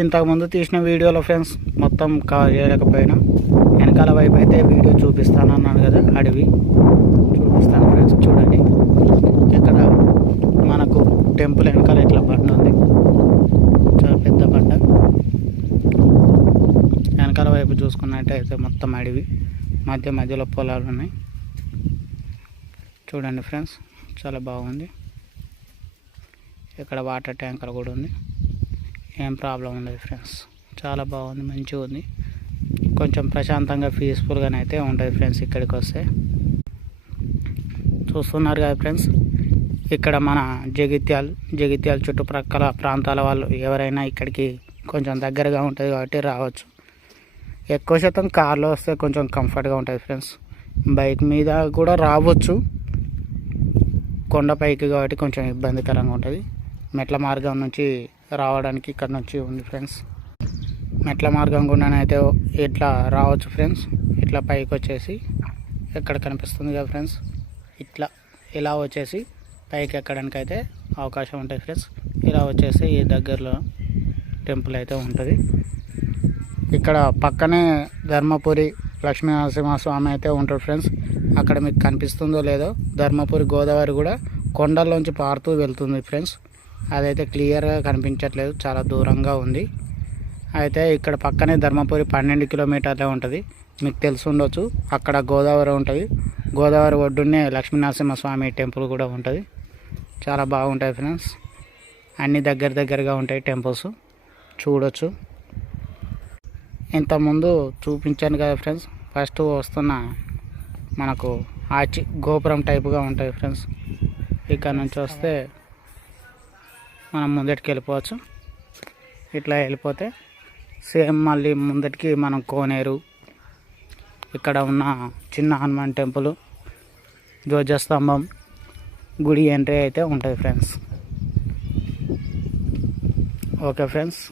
ఇంతకుముందు తీసిన వీడియోలో ఫ్రెండ్స్ మొత్తం కవర్ చేయలేకపోయినా వెనకాల వైపు అయితే వీడియో చూపిస్తాను అన్నాను కదా, అడవి చూపిస్తాను ఫ్రెండ్స్. చూడండి ఇక్కడ మనకు టెంపుల్ వెనకాల ఇట్లా బండ ఉంది, చాలా పెద్ద బండ. వెనకాల వైపు చూసుకున్నట్టయితే మొత్తం అడవి, మధ్యలో పొలాలు ఉన్నాయి. చూడండి ఫ్రెండ్స్, చాలా బాగుంది. ఇక్కడ వాటర్ ట్యాంకర్ కూడా ఉంది, ఏం ప్రాబ్లం ఉండదు ఫ్రెండ్స్. చాలా బాగుంది, మంచిగా ఉంది. కొంచెం ప్రశాంతంగా పీస్ఫుల్గానే అయితే ఉంటుంది ఫ్రెండ్స్ ఇక్కడికి వస్తే. చూస్తున్నారు కదా ఫ్రెండ్స్, ఇక్కడ మన జగిత్యాల చుట్టుప్రక్కల ప్రాంతాల వాళ్ళు ఎవరైనా ఇక్కడికి కొంచెం దగ్గరగా ఉంటుంది కాబట్టి రావచ్చు. ఎక్కువ శాతం కార్లో వస్తే కొంచెం కంఫర్ట్గా ఉంటుంది ఫ్రెండ్స్. బైక్ మీద కూడా రావచ్చు, కొండపైకి కాబట్టి కొంచెం ఇబ్బందికరంగా ఉంటుంది. మెట్ల మార్గం నుంచి రావడానికి ఇక్కడ నుంచి ఉంది ఫ్రెండ్స్. మెట్ల మార్గం గుండానైతే ఇట్లా రావచ్చు ఫ్రెండ్స్. ఇట్లా పైకి వచ్చేసి ఎక్కడ కనిపిస్తుంది కదా ఫ్రెండ్స్, ఇలా వచ్చేసి పైకి ఎక్కడానికి అయితే అవకాశం ఉంటుంది ఫ్రెండ్స్. ఇలా వచ్చేసి ఈ దగ్గరలో టెంపుల్ అయితే ఉంటుంది. ఇక్కడ పక్కనే ధర్మపురి లక్ష్మీనరసింహస్వామి అయితే ఉంటాడు ఫ్రెండ్స్. అక్కడ మీకు కనిపిస్తుందో లేదో, ధర్మపురి గోదావరి కూడా కొండల్లోంచి పారుతూ వెళ్తుంది ఫ్రెండ్స్. అదైతే క్లియర్గా కనిపించట్లేదు, చాలా దూరంగా ఉంది. అయితే ఇక్కడ పక్కనే ధర్మపురి 12 కిలోమీటర్లే ఉంటుంది. మీకు తెలిసి ఉండొచ్చు, అక్కడ గోదావరి ఉంటుంది. గోదావరి ఒడ్డునే లక్ష్మీనరసింహస్వామి టెంపుల్ కూడా ఉంటుంది. చాలా బాగుంటుంది ఫ్రెండ్స్. అన్నీ దగ్గరగా ఉంటాయి టెంపుల్స్, చూడొచ్చు. ఇంతకుముందు చూపించాను కదా ఫ్రెండ్స్, ఫస్ట్ వస్తున్న మనకు ఆర్చి గోపురం టైపుగా ఉంటుంది ఫ్రెండ్స్. ఇక్కడ నుంచి వస్తే మనం ముందటికి వెళ్ళిపోవచ్చు. ఇట్లా వెళ్ళిపోతే సేమ్ మళ్ళీ ముందటికి మనం కోనేరు, ఇక్కడ ఉన్న చిన్న హనుమాన్ టెంపుల్, ధ్వజస్తంభం, గుడి ఎంట్రీ అయితే ఉంటుంది ఫ్రెండ్స్. Okay friends.